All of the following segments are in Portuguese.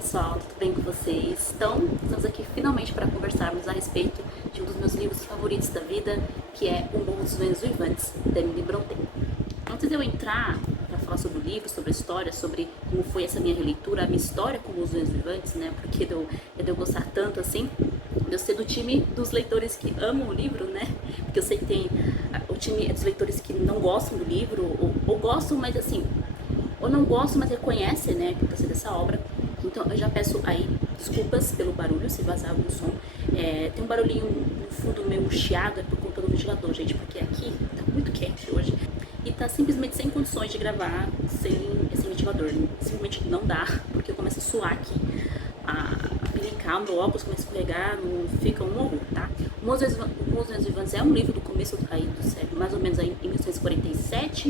pessoal, tudo bem com vocês? Então, estamos aqui finalmente para conversarmos a respeito de um dos meus livros favoritos da vida, que é O Morro dos Ventos Vivantes, da Emily Brontë. Antes de eu entrar para falar sobre o livro, sobre a história, sobre como foi essa minha releitura, a minha história com os Ventos Vivantes, né? Porque de eu gostar tanto assim, de eu ser do time dos leitores que amam o livro, né? Porque eu sei que tem o time dos leitores que não gostam do livro, ou gostam, mas assim, ou não gostam, mas reconhecem, né, a importância dessa obra. Então eu já peço aí desculpas pelo barulho, se vazar algum som. Tem um barulhinho no fundo meio chiado, é por conta do ventilador, gente, porque aqui tá muito quente hoje. E tá simplesmente sem condições de gravar sem esse ventilador. Simplesmente não dá, porque eu começo a suar aqui, a pinicar, meu óculos começa a escorregar, não fica um horror, tá? O Morro dos Ventos Vivantes é um livro do começo aí do século, mais ou menos aí em 1947,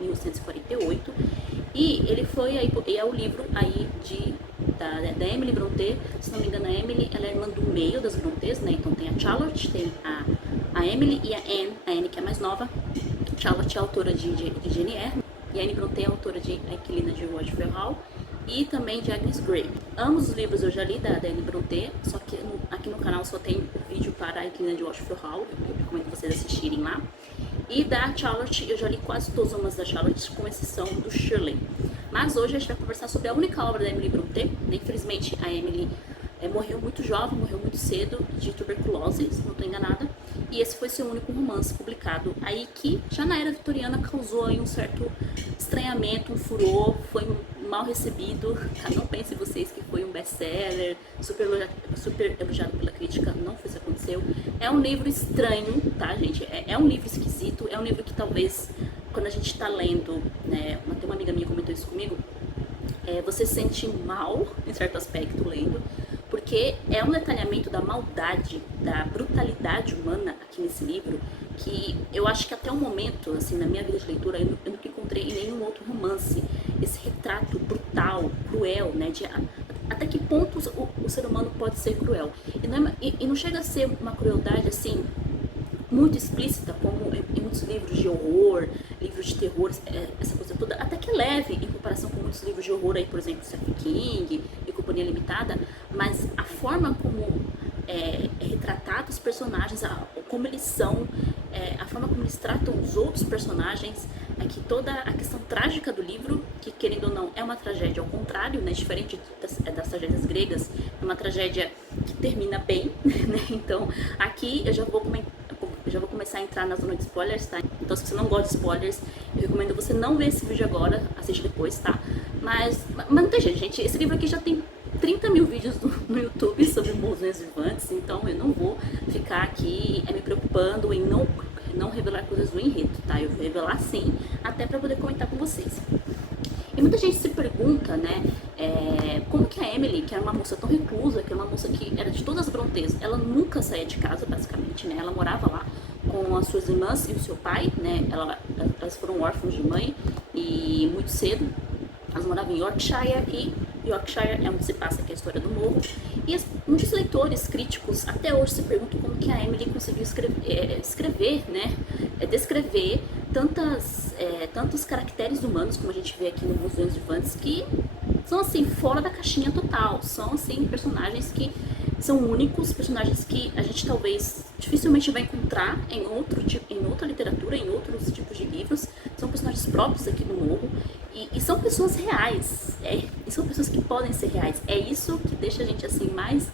1948, e ele foi aí, e é o livro aí da Emily Brontë. Se não me engano, a Emily, ela é irmã do meio das Brontës, né? Então tem a Charlotte, tem a Emily e a Anne que é mais nova. Charlotte é autora de Jane Eyre e a Anne Brontë é autora de A Inquilina de Watchfield Hall e também de Agnes Grey. Ambos os livros eu já li da Anne Brontë, só que aqui no canal só tem o vídeo para A Inquilina de Watchfield Hall, eu recomendo vocês assistirem lá. E da Charlotte, eu já li quase todos os romances da Charlotte, com exceção do Shirley. Mas hoje a gente vai conversar sobre a única obra da Emily Brontë. Infelizmente, a Emily morreu muito jovem, morreu muito cedo, de tuberculose, se não estou enganada. E esse foi seu único romance publicado aí, que já na era vitoriana causou aí um certo estranhamento, um furor, foi mal recebido, tá? Não pensem vocês que foi um best-seller, super elogiado pela crítica, não foi isso que aconteceu. É um livro estranho, tá, gente? É um livro esquisito, é um livro que talvez, quando a gente tá lendo, né, tem uma amiga minha comentou isso comigo, você se sente mal, em certo aspecto, lendo, porque é um detalhamento da maldade, da brutalidade humana aqui nesse livro, que eu acho que até o momento, assim, na minha vida de leitura, eu nunca encontrei em nenhum outro romance esse retrato brutal, cruel, né, de até que ponto o ser humano pode ser cruel. E não chega a ser uma crueldade, assim, muito explícita, como em muitos livros de horror, livros de terror, essa coisa toda, até que é leve em comparação com muitos livros de horror aí, por exemplo, Stephen King e Companhia Limitada, mas a forma como é retratado os personagens, como eles são, a forma como eles tratam os outros personagens, que toda a questão trágica do livro, que querendo ou não é uma tragédia ao contrário, né, diferente das tragédias gregas, é uma tragédia que termina bem, né? Então aqui eu já vou começar a entrar na zona de spoilers, tá? Então se você não gosta de spoilers, eu recomendo você não ver esse vídeo agora, assiste depois, tá? Mas não tem jeito, gente, esse livro aqui já tem 30 mil vídeos no YouTube sobre Morro dos Ventos Vivantes, então eu não vou ficar aqui me preocupando em não revelar coisas do enredo, tá? Eu vou revelar sim, até pra poder comentar com vocês. E muita gente se pergunta, né, como que a Emily, que era uma moça tão reclusa, que era uma moça que era de todas as Brontës, ela nunca saía de casa, basicamente, né? Ela morava lá com as suas irmãs e o seu pai, né? Elas foram órfãos de mãe e muito cedo. Elas moravam em Yorkshire, e Yorkshire é onde se passa aqui a história do morro. E muitos leitores críticos até hoje se perguntam como que a Emily conseguiu escrever, né? Descrever tantos caracteres humanos, como a gente vê aqui no Morro dos Ventos Vivantes, que são assim, fora da caixinha total. São assim, personagens que são únicos, personagens que a gente talvez dificilmente vai encontrar em outra literatura, em outros tipos de livros. São personagens próprios aqui no Morro e são pessoas reais, e são pessoas que podem ser reais. É isso que deixa a gente assim mais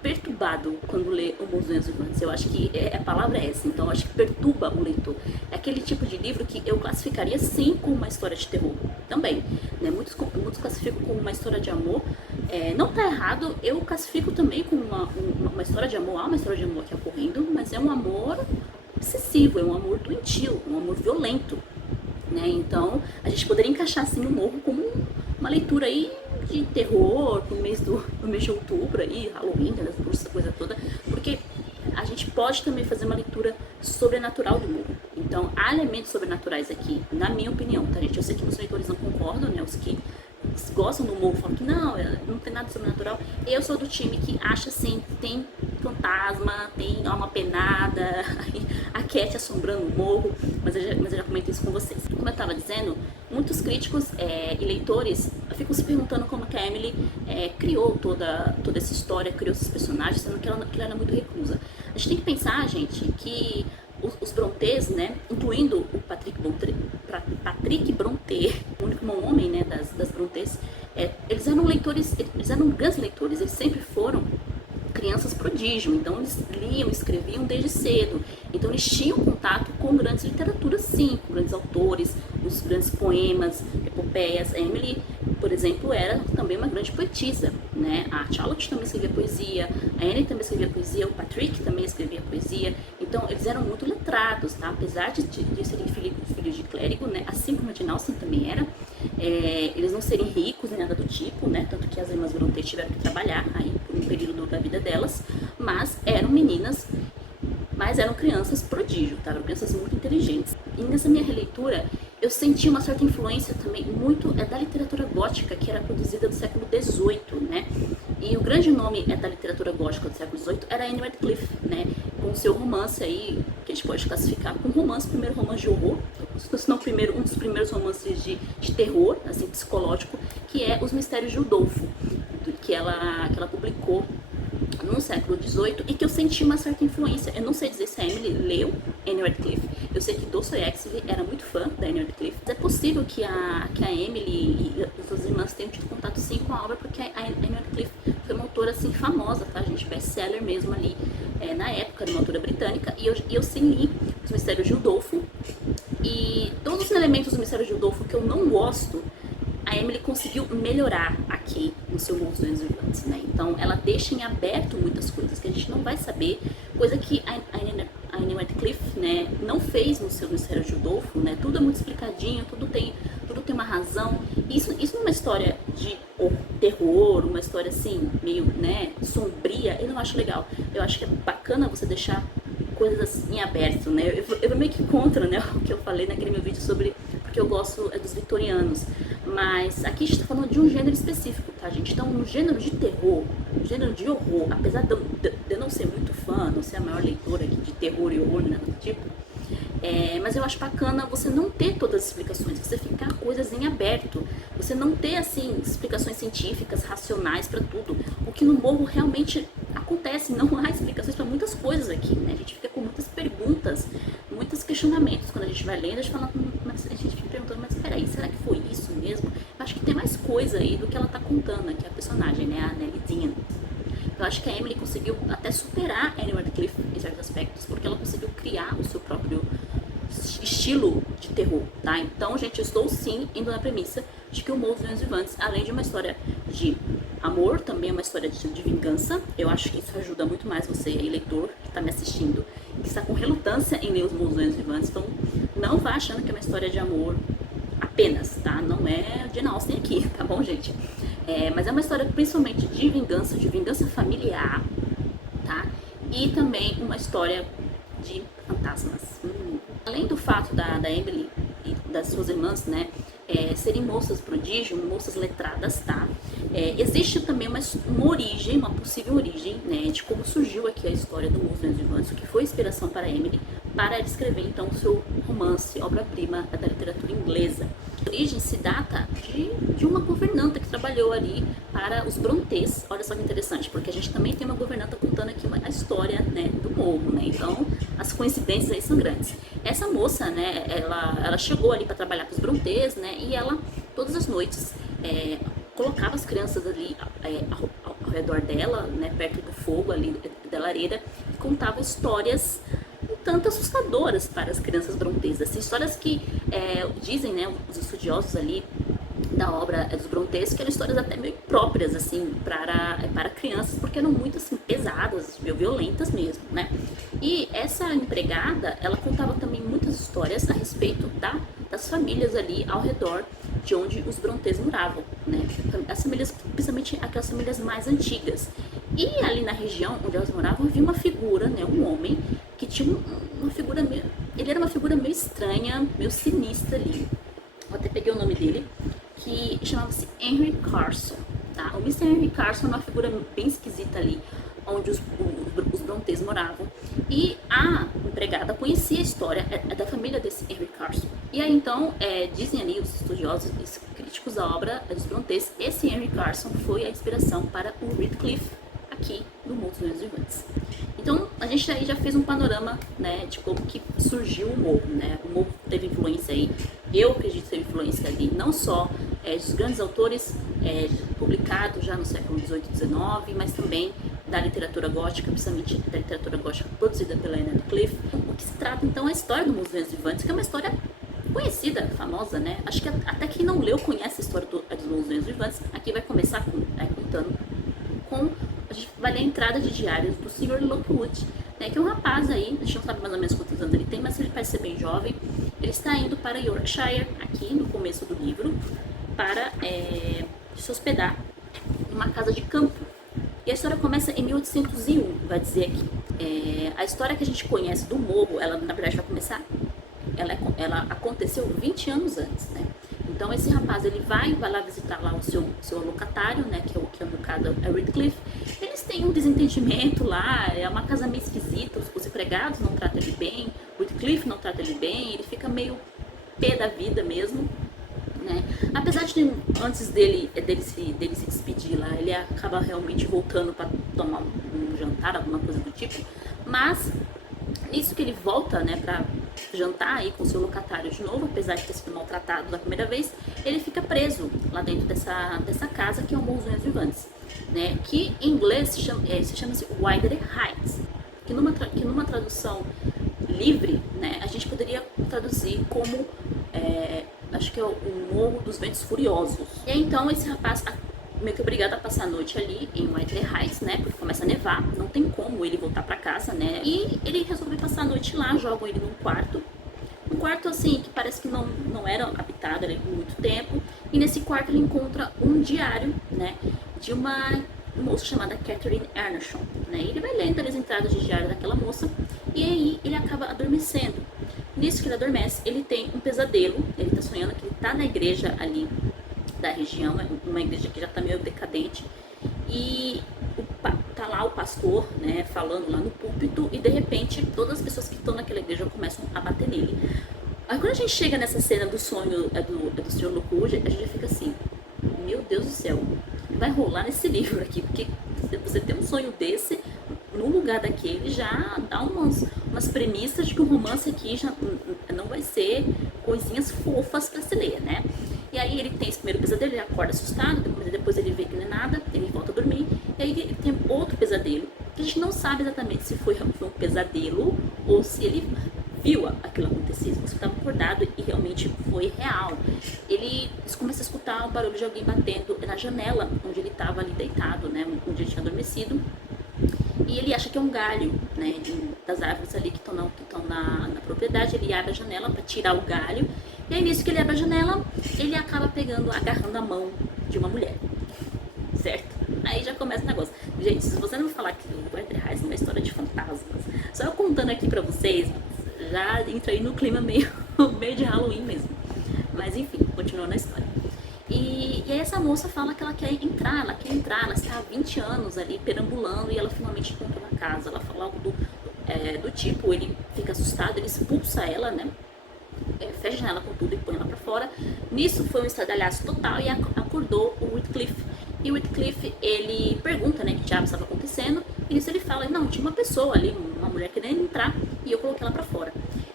perturbado quando lê O Morro dos Ventos Vivantes. Eu acho que a palavra é essa, então eu acho que perturba o leitor. É aquele tipo de livro que eu classificaria sim como uma história de terror também, né? Muitos classificam como uma história de amor. Não tá errado, eu classifico também como uma história de amor. Há uma história de amor aqui ocorrendo, mas é um amor obsessivo, é um amor doentio, um amor violento, né? Então a gente poderia encaixar assim o Morro como uma leitura aí de terror no mês de outubro aí, Halloween, das bruxas, essa coisa toda, porque a gente pode também fazer uma leitura sobrenatural do Morro. Então há elementos sobrenaturais aqui, na minha opinião, tá, gente? Eu sei que os leitores não concordam, né? Os que gostam do Morro falam que não tem nada sobrenatural. Eu sou do time que acha assim, que tem fantasma, tem alma penada, a Cat assombrando o morro, mas eu já comentei isso com vocês. como eu estava dizendo, muitos críticos e leitores ficam se perguntando como que a Emily criou toda essa história, criou esses personagens, sendo que ela era muito reclusa. A gente tem que pensar, gente, que os Brontës, né, incluindo o Patrick Brontë, o único homem, né, das Brontës, eles eram leitores, eles eram grandes leitores, eles sempre foram crianças prodígio, então eles liam, escreviam desde cedo, então eles tinham contato com grandes literaturas, sim, com grandes autores, os grandes poemas, epopeias. A Emily, por exemplo, era também uma grande poetisa, né? A Charlotte também escrevia poesia, a Anne também escrevia poesia, o Patrick também escrevia poesia, então eles eram muito letrados, tá? Apesar de serem filhos de clérigo, né? Assim como a Jane Austen também era, eles não serem ricos nem nada do tipo, né? Tanto que as irmãs Brontë tiveram que trabalhar aí por um período da vida delas, mas eram meninas, mas eram crianças prodígio, tá? Eram crianças muito inteligentes. E nessa minha releitura, eu senti uma certa influência também muito da literatura gótica, que era produzida no século XVIII, né? E o grande nome da literatura gótica do século XVIII era Anne Radcliffe, né? Com o seu romance aí, que a gente pode classificar como romance, primeiro romance de horror, se não um dos primeiros romances de terror, assim, psicológico, que é Os Mistérios de Udolpho, que ela publicou no século XVIII e que eu senti uma certa influência. Eu não sei dizer se a Emily leu Anne Radcliffe, eu sei que Dostoiévski era muito fã da Anne Radcliffe. Mas é possível que a Emily e as suas irmãs tenham tido contato sim com a obra, porque a Anne Radcliffe foi uma autora assim famosa, tá, gente? Best-seller mesmo ali na época, uma autora britânica, e eu sim li Os Mistérios de Udolpho, e todos os elementos do Mistério de Udolpho que eu não gosto, a Emily conseguiu melhorar aqui no seu Morros dos Vivantes, né? Então ela deixa em aberto muitas coisas que a gente não vai saber, coisa que a Anne Radcliffe, né, não fez no seu Mistério de Udolpho, né? Tudo é muito explicadinho, tudo tem uma razão. Isso numa história de terror, uma história assim meio, né, sombria, eu não acho legal. Eu acho que é bacana você deixar coisas em aberto, né? Eu vou meio que contra, né, o que eu falei naquele meu vídeo sobre porque eu gosto dos vitorianos, mas aqui a gente tá falando de um gênero específico, tá, gente? Então, no gênero de terror, no gênero de horror, apesar de eu não ser muito fã, não ser a maior leitora aqui de terror e horror, nada do tipo, mas eu acho bacana você não ter todas as explicações, você ficar coisas em aberto, você não ter, assim, explicações científicas, racionais pra tudo, o que no morro realmente acontece, não há explicações pra muitas coisas aqui, né? A gente fica com muitas perguntas, muitos questionamentos quando a gente vai lendo, a gente fala, mas a gente fica perguntando, mas peraí, será que foi isso mesmo? Eu acho que tem mais coisa aí do que ela tá contando aqui, a personagem, né, a Nellie Dean. Eu acho que a Emily conseguiu até superar a Anne Radcliffe em certos aspectos, porque ela conseguiu criar o seu próprio estilo de terror, tá? Então, gente, eu estou sim indo na premissa de que o Morros dos Vivantes, além de uma história de amor, também é uma história de vingança. Eu acho que isso ajuda muito mais você, leitor, que está me assistindo, que está com relutância em ler os Morros dos Vivantes. Então, não vá achando que é uma história de amor apenas, tá? Não é Jane Austen aqui, tá bom, gente? Mas é uma história principalmente de vingança familiar, tá? E também uma história de fantasmas. Além do fato da Emily e das suas irmãs, né, serem moças prodígio, moças letradas, tá? Existe também uma origem, uma possível origem, né, de como surgiu aqui a história do Morros dos Vivantes, o que foi inspiração para a Emily, para escrever então o seu romance, obra-prima da literatura inglesa. A origem se data de uma governanta que trabalhou ali para os Brontës. Olha só que interessante, porque a gente também tem uma governanta contando aqui a história, né, do morro, né? Então as coincidências aí são grandes. Essa moça, né, ela chegou ali para trabalhar para os Brontës, né, e ela todas as noites colocava as crianças ali ao redor dela, né, perto do fogo ali da lareira, e contava histórias um tanto assustadoras para as crianças Brontës, assim, histórias que dizem, né, os estudiosos ali da obra dos Brontës, que eram histórias até meio próprias, assim, para crianças, porque eram muito, assim, pesadas, violentas mesmo, né. E essa empregada, ela contava também muitas histórias a respeito das famílias ali ao redor de onde os Brontës moravam, né, as famílias, principalmente aquelas famílias mais antigas. E ali na região onde elas moravam havia uma figura, né, um homem, que tinha uma figura ele era uma figura meio estranha, meio sinistra ali. Eu até peguei o nome dele, que chamava-se Henry Carson, tá? O Mr. Henry Carson é uma figura bem esquisita ali, onde os Brontës moravam. E a empregada conhecia a história da família desse Henry Carson. E aí então, dizem ali os estudiosos e críticos da obra dos Brontës, esse Henry Carson foi a inspiração para o Redcliffe aqui no Morro dos Ventos Vivantes. Então a gente aí já fez um panorama, né, de como que surgiu o Morro, né? O Morro teve influência aí, eu acredito que teve influência ali não só dos grandes autores publicados já no século XVIII e XIX, mas também da literatura gótica, principalmente da literatura gótica produzida pela Anne Radcliffe. O que se trata então é a história do Morro dos Ventos Vivantes, que é uma história conhecida, famosa, né? Acho que até quem não leu conhece a história dos Morro dos Ventos Vivantes. Aqui vai começar contando com, a gente vai ler a entrada de diários do Sr. Lockwood, né, que é um rapaz aí, a gente não sabe mais ou menos quantos anos ele tem, mas ele parece ser bem jovem. Ele está indo para Yorkshire, aqui no começo do livro, para se hospedar em uma casa de campo. E a história começa em 1801, vai dizer aqui. A história que a gente conhece do morro, ela na verdade vai começar, ela aconteceu 20 anos antes, né? Então esse rapaz, ele vai lá visitar lá o seu locatário, né, que é no caso é Redcliffe. Eles têm um desentendimento lá, é uma casa meio esquisita, os empregados não tratam ele bem, o Redcliffe não trata ele bem, ele fica meio pé da vida mesmo, né? Apesar de antes dele se despedir lá, ele acaba realmente voltando para tomar um jantar, alguma coisa do tipo, mas isso que ele volta, né, para jantar aí com seu locatário de novo, apesar de ter sido maltratado da primeira vez, ele fica preso lá dentro dessa casa que é o Morro dos Ventos Vivantes, né, que em inglês se chama-se Wuthering Heights, que numa tradução livre, né, a gente poderia traduzir como acho que é o Morro dos Ventos Furiosos. E aí, então esse rapaz meio que obrigado a passar a noite ali em Wuthering Heights, né, porque começa a nevar, não tem como ele voltar pra casa, né, e ele resolve passar a noite lá, jogam ele num quarto, um quarto assim, que parece que não era habitado ali por muito tempo, e nesse quarto ele encontra um diário, né, de uma moça chamada Catherine Earnshaw, né, e ele vai lendo as entradas de diário daquela moça, e aí ele acaba adormecendo. Nisso que ele adormece, ele tem um pesadelo, ele tá sonhando que ele tá na igreja ali da região, uma igreja que já está meio decadente, e tá lá o pastor, né, falando lá no púlpito, e de repente todas as pessoas que estão naquela igreja começam a bater nele. Aí quando a gente chega nessa cena do sonho do Sr. Lockwood, a gente já fica assim, meu Deus do céu, vai rolar nesse livro aqui, porque você tem um sonho desse no lugar daquele, já dá umas premissas de que o romance aqui já não vai ser coisinhas fofas para se ler, né? E aí ele tem esse primeiro pesadelo, ele acorda assustado, depois ele vê que não é nada, ele volta a dormir, e aí ele tem outro pesadelo, que a gente não sabe exatamente se foi um pesadelo ou se ele viu aquilo acontecer, se você estava acordado e realmente foi real. Ele começa a escutar o barulho de alguém batendo na janela onde ele estava ali deitado, né, onde ele tinha adormecido, e ele acha que é um galho, né, das árvores ali que estão na propriedade. Ele abre a janela para tirar o galho, e aí nisso que ele abre a janela, ele acaba agarrando a mão de uma mulher, certo? Aí já começa o negócio. Gente, se você não falar que o Wuthering Heights é uma história de fantasmas, só eu contando aqui pra vocês, já entra aí no clima meio de Halloween mesmo. Mas enfim, continuando a história. E aí essa moça fala que ela quer entrar, ela está há 20 anos ali perambulando e ela finalmente encontra uma casa. Ela fala algo do tipo, ele fica assustado, ele expulsa ela, né? Fecha a janela com tudo e põe ela pra fora. Nisso foi um estradalhaço total e acordou o Redcliffe. E o Redcliffe, ele pergunta, né, que diabo estava acontecendo. E nisso ele fala, não, tinha uma pessoa ali, uma mulher querendo entrar e eu coloquei ela pra fora.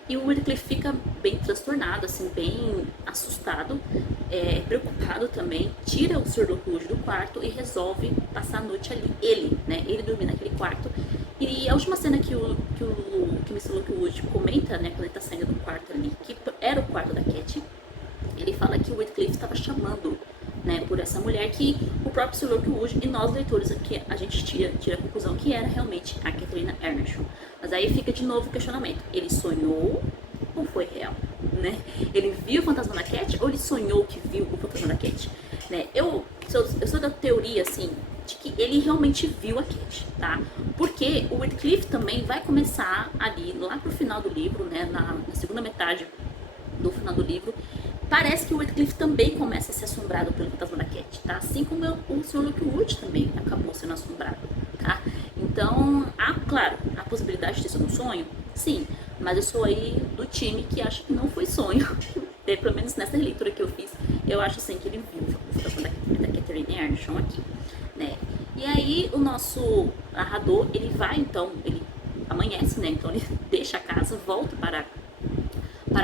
E o Redcliffe fica bem transtornado, assim, bem assustado, preocupado também, tira o Sr. Lockwood do quarto e resolve passar a noite ali. Ele dormir naquele quarto. E a última cena que o Mr. Lockwood comenta, né, quando ele tá saindo do quarto ali, que era o quarto da Cat, ele fala que o Redcliffe estava chamando, né, por essa mulher, que o próprio Sr. Lockwood e nós leitores aqui, a gente tira a conclusão que era realmente a Catherine Earnshaw. Mas aí fica de novo o questionamento, ele sonhou ou foi real, né? Ele viu o fantasma da Cat ou ele sonhou que viu o fantasma da Cat, né? Eu sou da teoria, assim, de que ele realmente viu a Cat, tá? Porque o Redcliffe também vai começar ali, lá pro final do livro, né, na segunda metade do final do livro, parece que o Redcliffe também começa a ser assombrado pelo fantasma da Cat, tá? Assim como o Sr. Lockwood também acabou sendo assombrado, tá? Então, claro, a possibilidade de ter sido um sonho, sim, mas eu sou aí do time que acha que não foi sonho, pelo menos nessa releitura que eu fiz, eu acho assim que ele viu a situação da Catherine Earnshon aqui, né? E aí o nosso narrador, ele vai então, ele amanhece, né? Então ele deixa a casa, volta para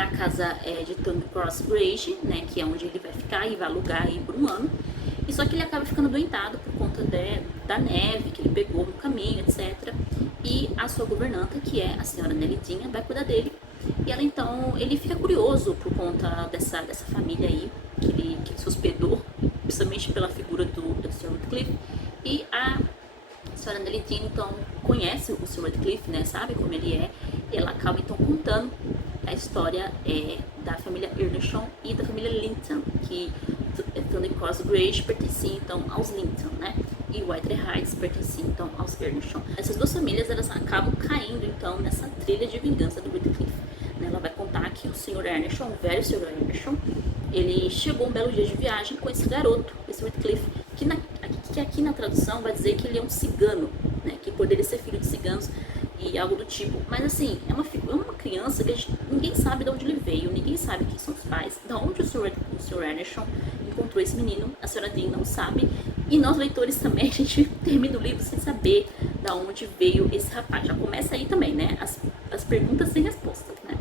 a casa de Tony Cross Bridge, né? Que é onde ele vai ficar e vai alugar aí por um ano. E só que ele acaba ficando doentado por conta da neve que ele pegou no caminho, etc. E a sua governanta, que é a senhora Nelidinha, vai cuidar dele. E ela então, ele fica curioso por conta dessa família aí, que ele se hospedou, principalmente pela figura do Sr. Radcliffe. E a senhora Nelidinha então conhece o Sr. Radcliffe, né, sabe como ele é. E ela acaba então contando a história da família Earnshon e da família Linton, que Tony Cross Grange pertencia então aos Linton, né? E Whiteley Heights pertencia então aos Earnshon. Essas duas famílias, elas acabam caindo então nessa trilha de vingança do Radcliffe. Ela vai contar que o Sr. Earnshon, o velho Sr. Earnshon, ele chegou um belo dia de viagem com esse garoto, esse Radcliffe, que aqui na tradução vai dizer que ele é um cigano, né? Que poderia ser filho de ciganos e algo do tipo. Mas assim, é uma criança que ninguém sabe de onde ele veio, ninguém sabe quem são os pais, de onde o Sr. Earnshon encontrou esse menino, a senhora Dean não sabe. E nós leitores também, a gente termina o livro sem saber de onde veio esse rapaz. Já começa aí também, né? As perguntas sem respostas, né?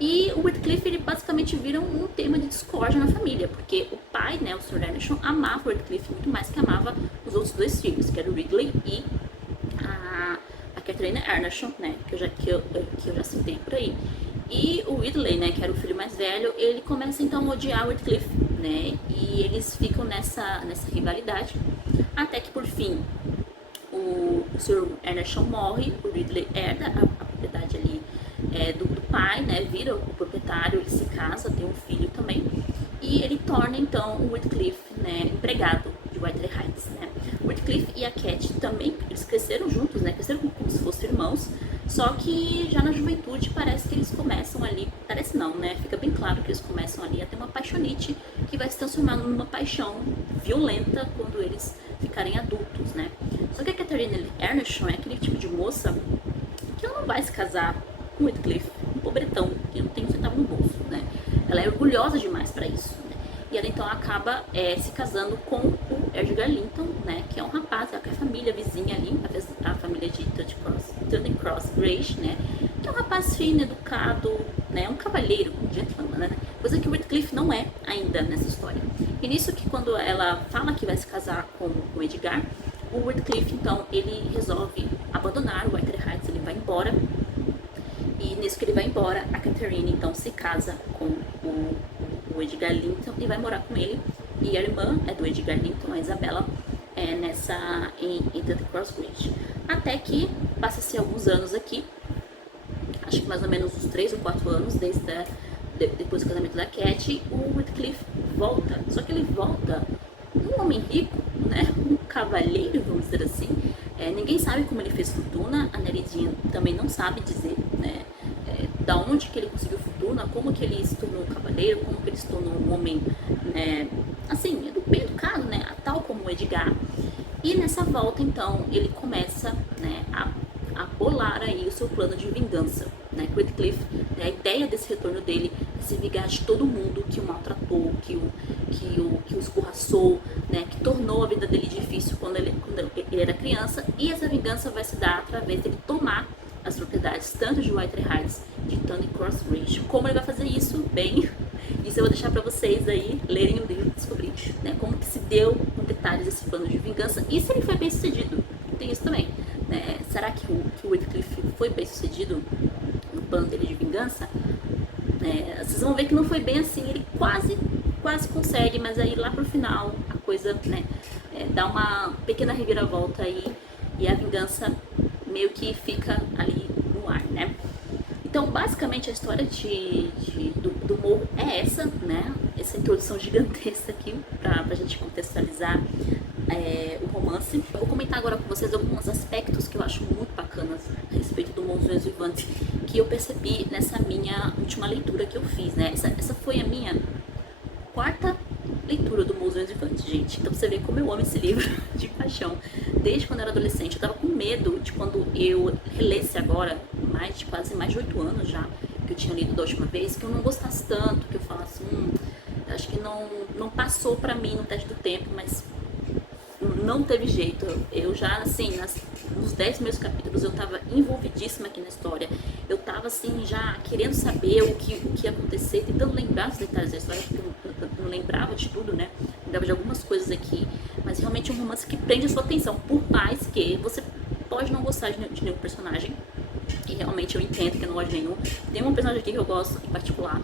E o Radcliffe, ele basicamente vira um tema de discórdia na família, porque o pai, né, o Sr. Earnshon, amava o Radcliffe muito mais que amava os outros dois filhos, que era o Ridley e a Catherine Earnshon, né, que eu já citei por aí. E o Ridley, né, que era o filho mais velho, ele começa então a odiar o Radcliffe, né, e eles ficam nessa rivalidade, até que por fim o Sr. Earnshon morre, o Ridley herda a propriedade ali do pai, né, vira o proprietário, ele se casa, tem um filho também, e ele torna então o Radcliffe, né, empregado de Whiteley Heights, né. O Radcliffe e a Cat também, eles cresceram juntos, né, cresceram como se fossem irmãos, só que já na juventude parece que eles começam ali, parece não, né, fica bem claro que eles começam ali a ter uma paixonite que vai se transformar numa paixão violenta quando eles ficarem adultos, né. Só que a Catherine Earnshon é aquele tipo de moça que ela não vai se casar com o Radcliffe, um pobretão, que não tem um centavo no bolso, né. Ela é orgulhosa demais para isso, né? E ela então acaba se casando com o Edgar Linton, né, que é um rapaz, é a família vizinha ali, a família de Tony Cross Grange, né, que é um rapaz fino, educado, né, um cavalheiro, um gentleman, né, coisa que o Radcliffe não é ainda nessa história. E nisso que quando ela fala que vai se casar com o Edgar, o Radcliffe então ele resolve abandonar o Whiteley Heights, ele vai embora. E nisso que ele vai embora, a Catherine então se casa com o Edgar Linton e vai morar com ele. E a irmã do Edgar Linton, a Isabella, em Tony Cross Bridge. Até que passa-se alguns anos aqui, acho que mais ou menos uns 3 ou 4 anos, depois do casamento da Cat, o Radcliffe volta. Só que ele volta um homem rico, né? Um cavalheiro, vamos dizer assim. Ninguém sabe como ele fez fortuna, a Nelidinha também não sabe dizer, né, da onde que ele conseguiu fortuna, como que ele se tornou um cavaleiro, como que ele se tornou um homem, né, assim, bem educado, né, tal como o Edgar. E nessa volta, então, ele começa, né, a bolar aí o seu plano de vingança, né, com o Radcliffe, né, a ideia desse retorno dele é se vingar de todo mundo que o maltratou, que o escorraçou, né, que tornou a vida dele difícil quando ele era criança, e essa vingança vai se dar através dele tomar as propriedades tanto de Whiteley Heights, de Tony Cross Bridge. Como ele vai fazer isso? Bem, isso eu vou deixar para vocês aí lerem o livro e descobrir, né, como que se deu com detalhes esse plano de vingança e se ele foi bem sucedido. Tem isso também, né? Será que o Radcliffe foi bem sucedido no plano dele de vingança? Vocês vão ver que não foi bem assim, ele quase consegue, mas aí lá pro final a coisa, né, dá uma pequena reviravolta aí e a vingança meio que fica ali no ar, né? Então, basicamente, a história do Morro é essa, né? Essa introdução gigantesca aqui pra gente contextualizar o romance. Eu vou comentar agora com vocês alguns aspectos que eu acho muito bacanas a respeito do Monstros Vivantes, que eu percebi nessa minha última leitura que eu fiz, né? Essa foi a minha 4ª leitura do Monstros Vivantes, gente. Então você vê como eu amo esse livro de paixão. Desde quando eu era adolescente, eu tava com medo de quando eu relesse agora, quase mais de 8 anos já, que eu tinha lido da última vez, que eu não gostasse tanto, que eu falasse, não passou pra mim no teste do tempo, mas não teve jeito. Eu já, assim, nos 10 primeiros capítulos eu tava envolvidíssima aqui na história. Eu tava, assim, já querendo saber o que ia acontecer, tentando lembrar os detalhes da história, porque eu não lembrava de tudo, né? Lembrava de algumas coisas aqui, mas realmente é um romance que prende a sua atenção, por mais que você pode não gostar de nenhum personagem. E realmente eu entendo que eu não gosto de nenhum. Tem um personagem aqui que eu gosto em particular.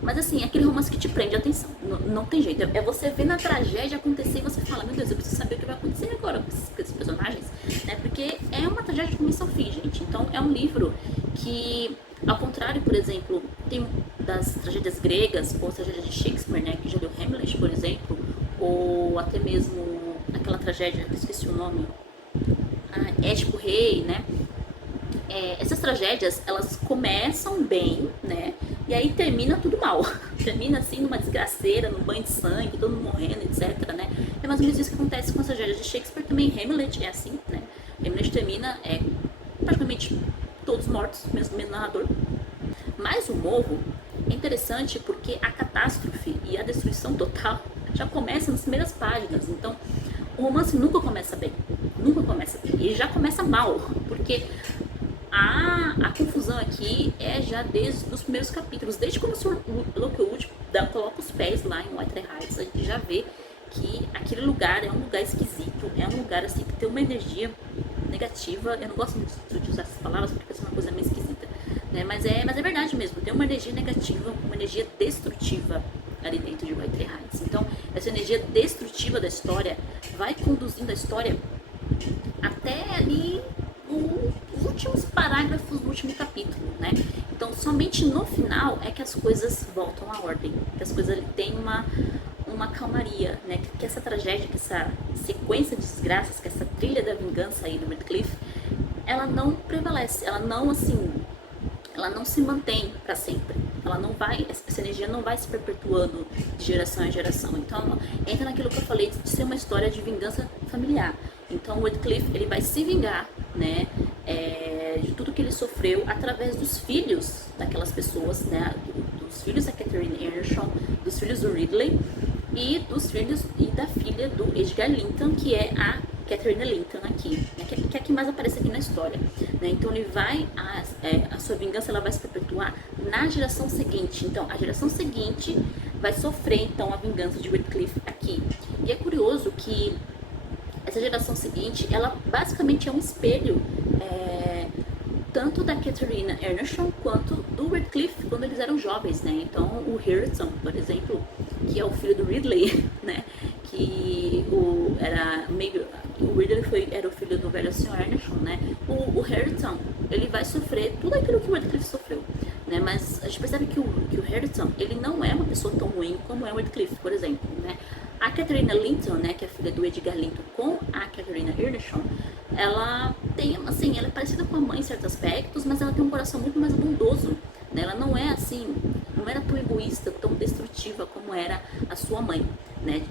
Mas assim, é aquele romance que te prende a atenção. Não tem jeito. É você vendo a tragédia acontecer e você fala, meu Deus, eu preciso saber o que vai acontecer agora com esses personagens. Né? Porque é uma tragédia de começo ao fim, gente. Então é um livro que, ao contrário, por exemplo, tem das tragédias gregas, ou tragédias de Shakespeare, né? Que já leu Hamlet, por exemplo, ou até mesmo aquela tragédia, eu esqueci o nome, Édipo Rei, né? Essas tragédias, elas começam bem, né? E aí termina tudo mal. Termina assim numa desgraceira, num banho de sangue, todo mundo morrendo, etc, né? É mais ou menos isso que acontece com as tragédias de Shakespeare também. Hamlet é assim, né? Hamlet termina praticamente todos mortos, mesmo narrador. Mas o Morro é interessante porque a catástrofe e a destruição total já começa nas primeiras páginas. Então, o romance nunca começa bem. Nunca começa bem. Ele já começa mal, porque a confusão aqui é já desde os primeiros capítulos. Desde quando o Sr. Lockwood coloca os pés lá em White Heights, a gente já vê que aquele lugar é um lugar esquisito, é um lugar assim que tem uma energia negativa. Eu não gosto muito de usar essas palavras porque é uma coisa meio esquisita, né? Mas é verdade mesmo, tem uma energia negativa, uma energia destrutiva ali dentro de White Heights. Então, essa energia destrutiva da história vai conduzindo a história até ali os últimos parágrafos do último capítulo, né? Então, somente no final é que as coisas voltam à ordem, que as coisas ali têm uma calmaria, né? Que essa tragédia, que essa sequência de desgraças, que essa trilha da vingança aí do Redcliffe, ela não prevalece, ela não se mantém para sempre. Ela não vai, essa energia não vai se perpetuando de geração em geração. Então, entra naquilo que eu falei de ser uma história de vingança familiar. Então, o Redcliffe, ele vai se vingar, né, de tudo que ele sofreu através dos filhos daquelas pessoas, né, dos filhos da Catherine Earnshaw, dos filhos do Ridley e dos filhos e da filha do Edgar Linton, que é a Catherine Linton aqui, né, que é a que mais aparece aqui na história, né? Então ele vai, a sua vingança ela vai se perpetuar na geração seguinte. Então a geração seguinte vai sofrer então a vingança de Redcliffe aqui. E é curioso que essa geração seguinte, ela basicamente é um espelho tanto da Catherine Earnshaw quanto do Redcliffe quando eles eram jovens, né? Então o Hareton, por exemplo, que é o filho do Ridley, né? Que o Ridley era o filho do velho Sr. Earnshaw, né? O Hareton, ele vai sofrer tudo aquilo que o Redcliffe sofreu, né? Mas a gente percebe que o Hareton, ele não é uma pessoa tão ruim como é o Redcliffe, por exemplo, né? A Catherine Linton, né, que é a filha do Edgar Linton com a Catherine Earnshaw, ela tem, assim, ela é parecida com a mãe em certos aspectos, mas ela tem um coração muito mais bondoso, né? Ela não é assim, não era tão egoísta, tão destrutiva como era a sua mãe, né?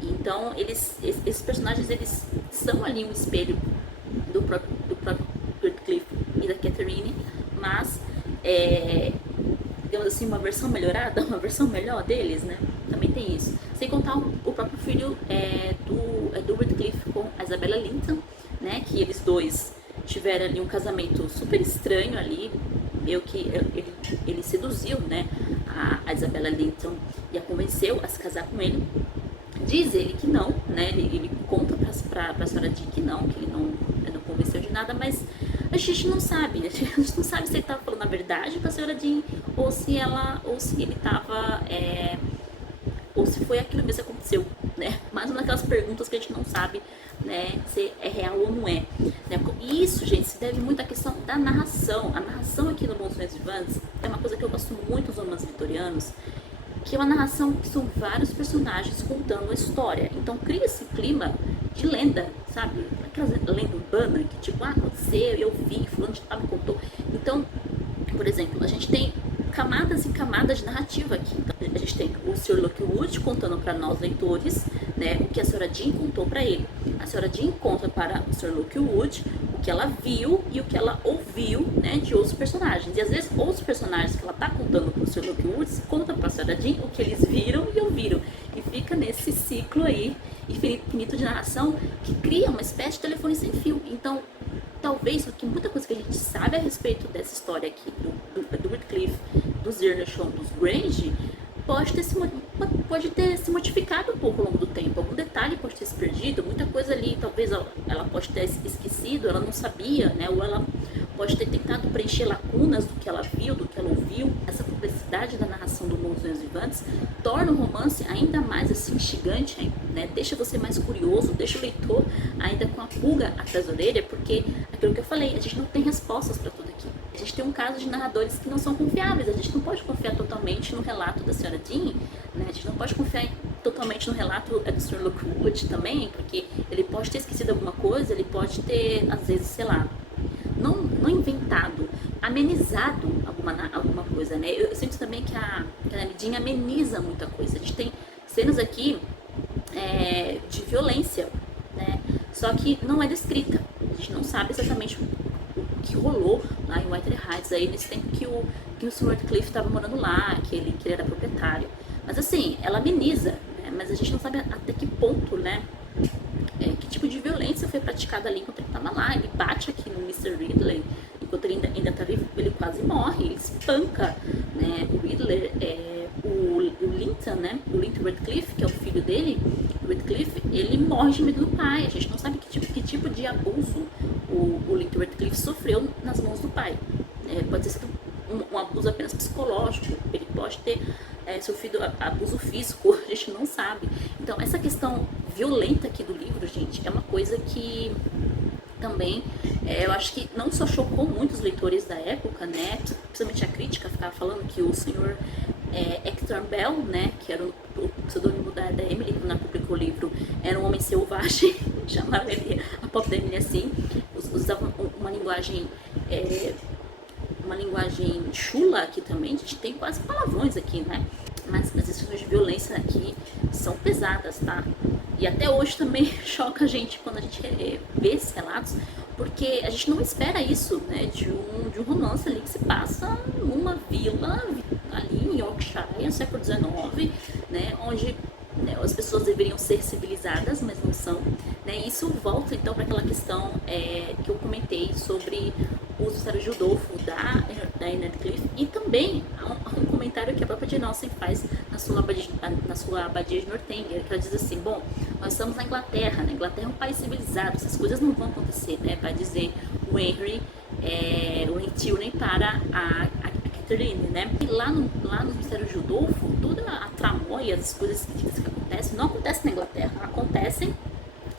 Então, esses personagens, eles são ali um espelho do próprio Redcliffe e da Catherine, mas digamos assim, uma versão melhorada, uma versão melhor deles, né? Também tem isso. Sem contar o próprio filho do Redcliffe com a Isabella Linton, né? Que eles dois tiveram ali um casamento super estranho ali, meio que ele seduziu, né, a Isabella Linton e a convenceu a se casar com ele. Diz ele que não, né? Ele conta pra senhora Dean que ele não convenceu de nada, mas a gente não sabe. A gente não sabe se ele tava falando a verdade pra senhora Dean ou se ele tava ou se foi aquilo mesmo que aconteceu, né? Mais uma daquelas perguntas que a gente não sabe, né, se é real ou não é, né? E isso, gente, se deve muito à questão da narração. A narração aqui no Bons Ventos Vivantes é uma coisa que eu gosto muito dos romances vitorianos, que é uma narração que são vários personagens contando a história. Então cria esse clima de lenda, sabe? Aquela lenda urbana que tipo, aconteceu, eu vi, fulano de tal me contou. Então, por exemplo, a gente tem camadas e camadas de narrativa aqui. Então, a gente tem o Sr. Lockwood contando para nós leitores, né, o que a senhora Dean contou para ele. A senhora Dean conta para o Sr. Lockwood o que ela viu e o que ela ouviu, né, de outros personagens. E às vezes outros personagens que ela tá contando pro Sr. Lockwood contam pra Sarah Jean o que eles viram e ouviram. E fica nesse ciclo aí infinito de narração que cria uma espécie de telefone sem fio. Então, talvez, porque muita coisa que a gente sabe a respeito dessa história aqui do Wycliffe, dos Earnshaw, dos Grange, pode ter se modificado um pouco ao longo do tempo. Algum detalhe pode ter se perdido, muita coisa ali, talvez ela pode ter esquecido, ela não sabia, né? Ou ela pode ter tentado preencher lacunas do que ela viu, do que ela ouviu. Essa complexidade da narração do Mundo dos Vivantes torna o romance ainda mais assim instigante, né? Deixa você mais curioso, deixa o leitor ainda com a pulga atrás da orelha, porque aquilo que eu falei, a gente não tem respostas para tudo aqui. A gente tem um caso de narradores que não são confiáveis, a gente não pode confiar totalmente no relato da Sra. Jean, né? A gente não pode confiar totalmente no relato do Sr. Lockwood também, porque ele pode ter esquecido alguma coisa, ele pode ter, às vezes, sei lá, não inventado, amenizado alguma coisa, né? Eu sinto também que a Jean ameniza muita coisa. A gente tem cenas aqui de violência, né? Só que não é descrita. A gente não sabe exatamente o que rolou lá em White Heights aí nesse tempo que o Sr. Cliff estava morando lá, que ele era proprietário. Mas assim, ela ameniza, né? Mas a gente não sabe até que ponto, né? Que tipo de violência foi praticada ali enquanto ele estava lá. Ele bate aqui no Mr. Ridley, enquanto ele ainda está vivo, ele quase morre, ele espanca, né? O Ridley, o Linton, né? O Linton Redcliffe, que é o filho dele, o Redcliffe, ele morre de medo do pai. A gente não sabe que tipo de abuso o Linton Redcliffe sofreu nas mãos do pai. Pode ter sido um abuso apenas psicológico, ele pode ter sofrido abuso físico, a gente não sabe. Então, essa questão violenta aqui do livro, gente, é uma coisa que também, eu acho que não só chocou muitos leitores da época, né, principalmente a crítica ficava falando que o senhor Hector Bell, né, que era o pseudônimo da Emily, quando ela publicou o livro, era um homem selvagem, chamava ele, a pop da Emily assim, usava uma linguagem chula aqui também, a gente tem quase palavrões aqui, né? Mas as questões de violência aqui são pesadas, tá? E até hoje também choca a gente quando a gente vê esses relatos, porque a gente não espera isso, né? De um romance ali que se passa numa vila ali em Yorkshire, século XIX, né? Onde as pessoas deveriam ser civilizadas, mas não são, né? Isso volta então para aquela questão que eu comentei sobre o uso do Judolfo da Anne Radcliffe, e também há um comentário que a própria Jane Austen faz na sua abadia de Northanger, que ela diz assim: bom, nós estamos na Inglaterra, né? Inglaterra é um país civilizado, essas coisas não vão acontecer, né? Vai dizer o Henry, o Tilney para a Catherine, né? E lá no Mistério de Judolfo, toda a tramóia, as coisas que acontecem, não acontecem na Inglaterra, acontecem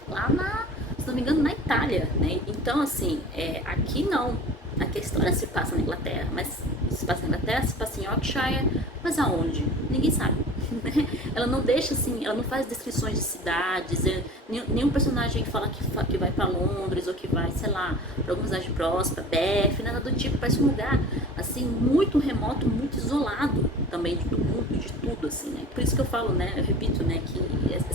lá se não me engano, na Itália, né? Então, assim, aqui não. Aqui a história se passa na Inglaterra, mas se passa na Inglaterra, se passa em Yorkshire, mas aonde? Ninguém sabe, né? Ela não deixa assim, ela não faz descrições de cidades, nenhum personagem fala que vai pra Londres ou que vai, sei lá, pra alguma cidade próxima, Bath, nada do tipo. Parece um lugar, assim, muito remoto, muito isolado também do mundo, de tudo, assim, né? Por isso que eu falo, né, eu repito, né, que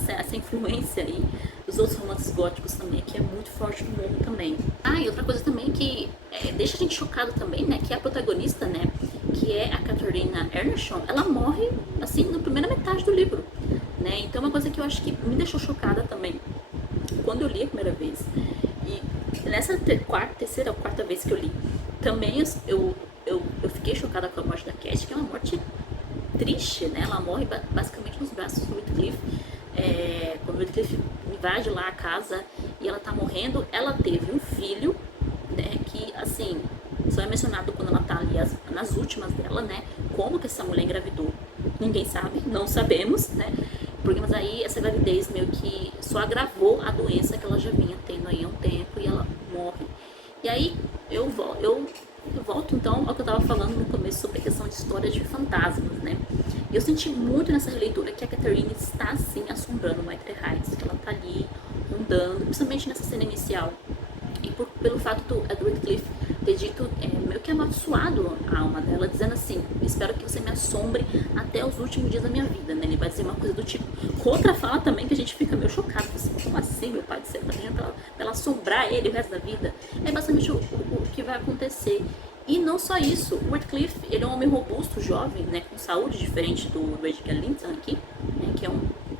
essa influência aí dos outros romances góticos também, que é muito forte no mundo também. E outra coisa também que deixa a gente chocado também, né, que a protagonista, né, que é a Katharina Earnshaw, ela morre, assim, na primeira metade do livro, né, então é uma coisa que eu acho que me deixou chocada também, quando eu li a primeira vez, e nessa terceira ou quarta vez que eu li, também eu fiquei chocada com a morte da Cat, que é uma morte triste, né, ela morre basicamente nos braços do Wycliffe. Quando o Wycliffe invade lá a casa e ela tá morrendo, ela teve um filho, né, que assim, só é mencionado quando ela tá ali nas últimas dela, né, como que essa mulher engravidou, ninguém sabe, não sabemos, né, porque mas aí essa gravidez meio que só agravou a doença que ela já vinha tendo aí há um tempo e ela morre. E aí eu volto então ao que eu estava falando no começo sobre a questão de histórias de fantasmas, né? Eu senti muito nessa releitura que a Catherine está sim assombrando White Heights, que ela está ali rondando, principalmente nessa cena inicial. E pelo fato do Edward Cliff ter dito, meio que amaldiçoado a alma dela, dizendo assim: espero que você me assombre até os últimos dias da minha vida, né? Ele vai dizer uma coisa do tipo. Outra fala também que a gente fica meio chocado, assim, como assim, meu pai do céu, tá pedindo pra ela assombrar ele o resto da vida? É basicamente o que vai acontecer. E não só isso, o Radcliffe, ele é um homem robusto, jovem, né, com saúde, diferente do Edgar Linton aqui, né,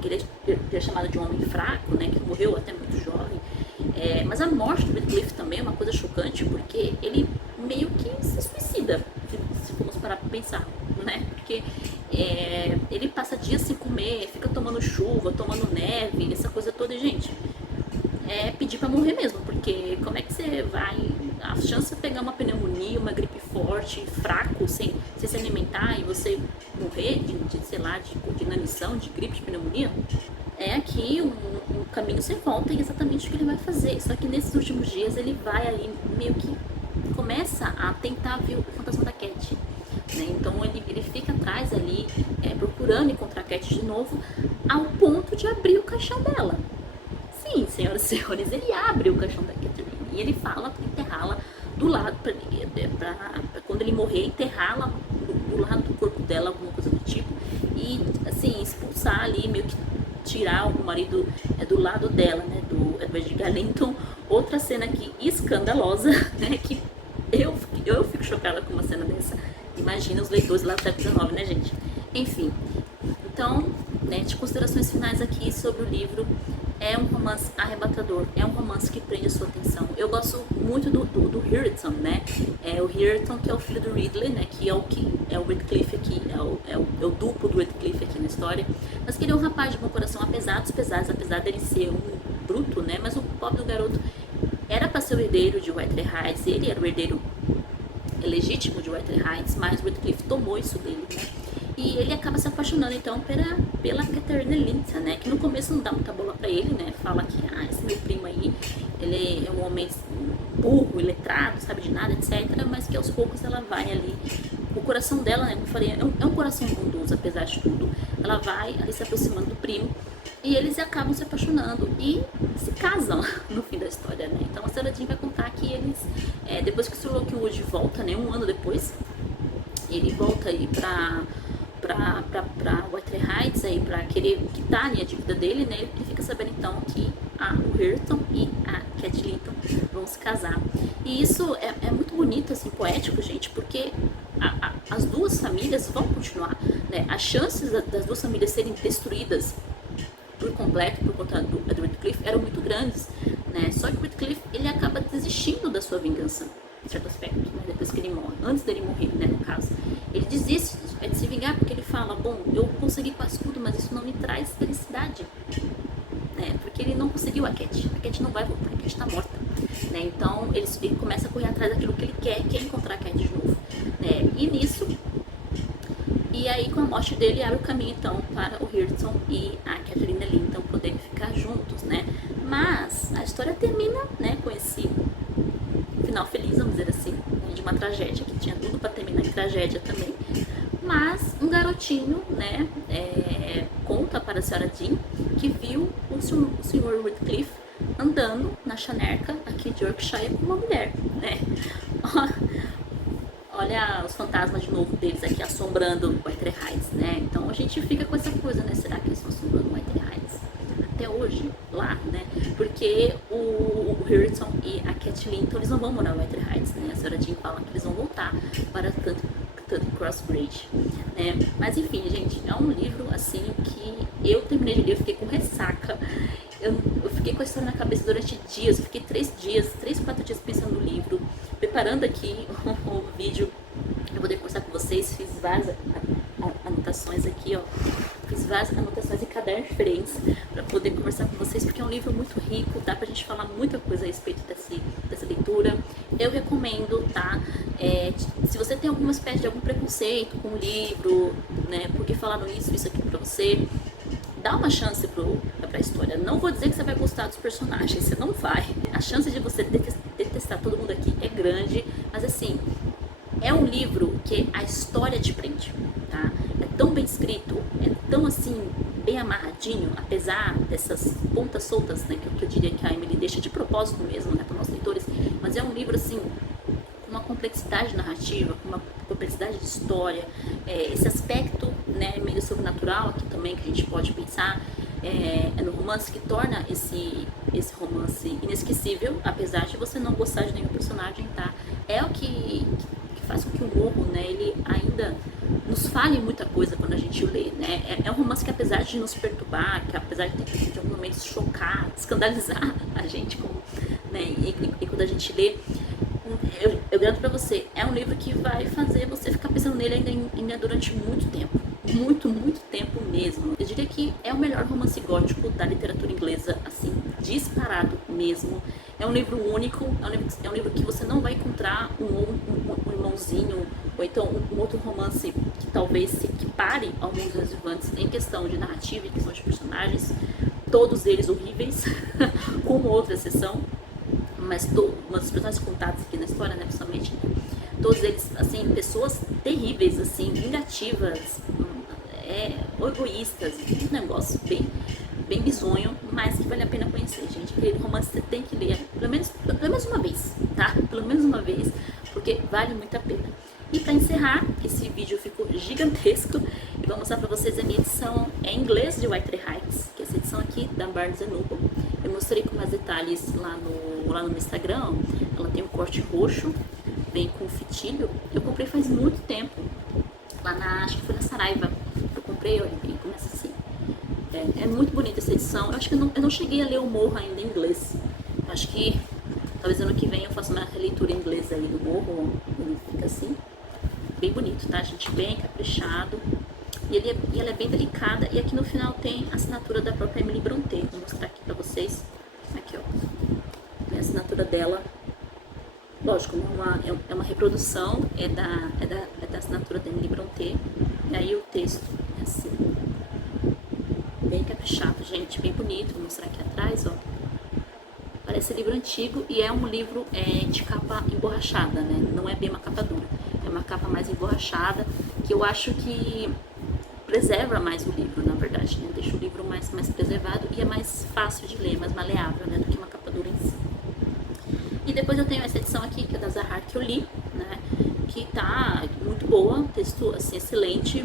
que ele é chamado de um homem fraco, né, que morreu até muito jovem. Mas a morte do Radcliffe também é uma coisa chocante, porque ele meio que se suicida, se formos parar pra pensar, né, porque ele passa dias sem comer, fica tomando chuva, tomando neve, essa coisa toda, e, gente, pedir pra morrer mesmo, porque como é que você vai, a chance de pegar uma pneumonia, uma gripe forte, fraco, sem se alimentar e você morrer sei lá, de inanição, de gripe, de pneumonia, é aqui um caminho sem volta, e é exatamente o que ele vai fazer. Só que nesses últimos dias ele vai ali, meio que começa a tentar ver o fantasma da Cat, né? Então ele fica atrás ali, procurando encontrar a Cat de novo, ao ponto de abrir o caixão dela. Sim, senhoras e senhores, ele abre o caixão da Catherine e ele fala para enterrá-la do lado, pra quando ele morrer, enterrá-la do lado do corpo dela, alguma coisa do tipo, e assim, expulsar ali, meio que tirar o marido do lado dela, né, do Edgar Linton. Outra cena aqui escandalosa, né, que eu fico chocada com uma cena dessa. Imagina os leitores lá do século XIX, né, gente? Enfim, então, né, de considerações finais aqui sobre o livro. É um romance arrebatador, é um romance que prende a sua atenção. Eu gosto muito do Hareton, né? O Hareton, que é o filho do Ridley, né? Que é o Radcliffe aqui, é o duplo do Radcliffe aqui na história. Mas que ele é um rapaz de bom coração, apesar dos pesares, apesar dele ser um bruto, né? Mas o pobre do garoto era para ser o herdeiro de White Heights, ele era o herdeiro legítimo de White Heights, mas o Radcliffe tomou isso dele, né? E ele acaba se apaixonando então pela Catherine Linton, né? Que no começo não dá muita bola pra ele, né? Fala que esse meu primo aí, ele é um homem burro, iletrado, sabe de nada, etc. Mas que aos poucos ela vai ali, o coração dela, né? Como eu falei, é um coração bondoso, apesar de tudo. Ela vai ali se aproximando do primo e eles acabam se apaixonando e se casam no fim da história, né? Então a senhora Jean vai contar que eles, depois que o Sr. Lockwood volta, né? Um ano depois, ele volta aí pra White Heights aí para querer quitar a dívida dele, né? Ele fica sabendo então que o Hareton e a Cat Linton vão se casar. E isso é muito bonito, assim, poético, gente, porque as duas famílias vão continuar, né? As chances das duas famílias serem destruídas por completo por conta do Radcliffe eram muito grandes, né? Só que o Radcliffe, ele acaba desistindo da sua vingança, em certo aspecto, né? Depois que ele morre, antes dele morrer, né, no caso. Ele desiste de se vingar porque ele fala, bom, eu consegui com tudo, mas isso não me traz felicidade, né? Porque ele não conseguiu a Cat não vai voltar, a Cat está morta, né? Então ele começa a correr atrás daquilo que ele quer encontrar a Cat de novo, né? E nisso, e aí com a morte dele abre o caminho então para o Hareton e a Catherine Linton poderem ficar juntos, né? Mas a história termina, né, com esse final feliz, vamos dizer assim, né, de uma tragédia, que tinha tudo para terminar em tragédia também. Mas um garotinho, né, conta para a senhora Jean que viu o Sr. Radcliffe andando na charneca aqui de Yorkshire com uma mulher, né? Olha os fantasmas de novo deles aqui assombrando White Heights, né? Então a gente fica com essa coisa, né? Será que eles estão assombrando White Heights até hoje lá, né? Porque o Hareton e a Cat Linton, eles não vão morar em White Heights, né? A senhora Jean fala que eles vão voltar para Crossbridge, né? Mas enfim, gente, é um livro assim que eu terminei de ler, eu fiquei com ressaca. Eu fiquei com a história na cabeça durante dias, eu fiquei 3, 4 dias pensando no livro, preparando aqui o vídeo pra poder conversar com vocês. Fiz várias anotações aqui, ó. Fiz várias anotações em cadernos diferentes para poder conversar com vocês, porque é um livro muito rico, dá pra gente falar muita coisa a respeito dessa leitura. Eu recomendo, tá? Se você tem alguma espécie de algum preconceito com o livro, né? Porque falaram isso aqui pra você, dá uma chance pra história. Não vou dizer que você vai gostar dos personagens, você não vai. A chance de você detestar todo mundo aqui é grande, mas assim, é um livro que a história te prende, tá? É tão bem escrito, é tão assim, bem amarradinho, apesar dessas pontas soltas, né, que eu diria que a Emily deixa de propósito mesmo, né, para os nossos leitores, mas é um livro assim, uma complexidade narrativa, com uma complexidade de história, esse aspecto, né, meio sobrenatural aqui também que a gente pode pensar no romance, que torna esse romance inesquecível, apesar de você não gostar de nenhum personagem, tá? É o que faz com que o Morro, né, ele ainda nos fale muita coisa quando a gente lê, né? É um romance que, apesar de nos perturbar, que apesar de alguns momentos chocar, escandalizar a gente, né, e quando a gente lê, eu garanto pra você, é um livro que vai fazer você ficar pensando nele ainda durante muito tempo. Muito tempo mesmo. Eu diria que é o melhor romance gótico da literatura inglesa, assim, disparado mesmo. É um livro único, é um livro que você não vai encontrar um irmãozinho, ou então um outro romance que talvez se equipare ao Mundos Vivantes em questão de narrativa, em questão de personagens, todos eles horríveis, com uma outra exceção, mas os personagens contados aqui na história, né, principalmente, né, todos eles, assim, pessoas terríveis, assim, vingativas, egoístas, um negócio bem bizonho, mas que vale a pena conhecer, gente. Aquele romance você tem que ler pelo menos uma vez, tá? Pelo menos uma vez, porque vale muito a pena. E para encerrar, esse vídeo ficou gigantesco, eu vou mostrar para vocês a minha edição em inglês de Wuthering Heights, que é essa edição aqui da Barnes Noble. Eu mostrei com mais detalhes lá no Instagram. Ela tem um corte roxo, vem com fitilho. Eu comprei faz muito tempo, lá acho que foi na Saraiva. Eu comprei, olha, e começa assim. É muito bonita essa edição. Eu acho que eu não cheguei a ler o Morro ainda em inglês. Eu acho que talvez ano que vem eu faça uma releitura em inglês aí do Morro. Ele fica assim, bem bonito, tá, gente? Bem caprichado. E ela é bem delicada. E aqui no final tem a assinatura da própria Emily Brontë. Vou mostrar aqui pra vocês. Aqui, ó. Tem a assinatura dela. Lógico, é uma reprodução, é da assinatura da Emily Brontë. E aí o texto é assim. Bem caprichado, gente. Bem bonito. Vou mostrar aqui atrás, ó. Parece livro antigo e é um livro de capa emborrachada, né? Não é bem uma capa dura. É uma capa mais emborrachada, que eu acho que preserva mais o livro, na verdade, né? Deixa o livro mais preservado e é mais fácil de ler, mais maleável, né? Do que uma capa dura em si. E depois eu tenho essa edição aqui, que é da Zahar, que eu li, né? Que tá muito boa, texto assim, excelente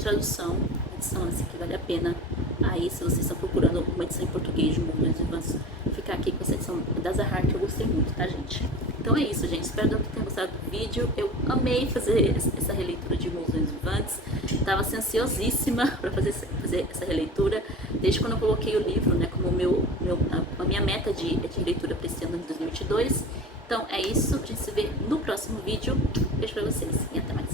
tradução, edição assim, que vale a pena. Aí, se vocês estão procurando uma edição em português de Mundos Vivantes, ficar aqui com essa edição da Zahar, que eu gostei muito, tá, gente? Então é isso, gente. Espero que tenham gostado do vídeo. Eu amei fazer essa releitura de Mundos Vivantes. Tava assim, ansiosíssima para fazer essa releitura. Desde quando eu coloquei o livro, né, como a minha meta de releitura para esse ano de 2022. Então é isso. A gente se vê no próximo vídeo. Beijo pra vocês e até mais.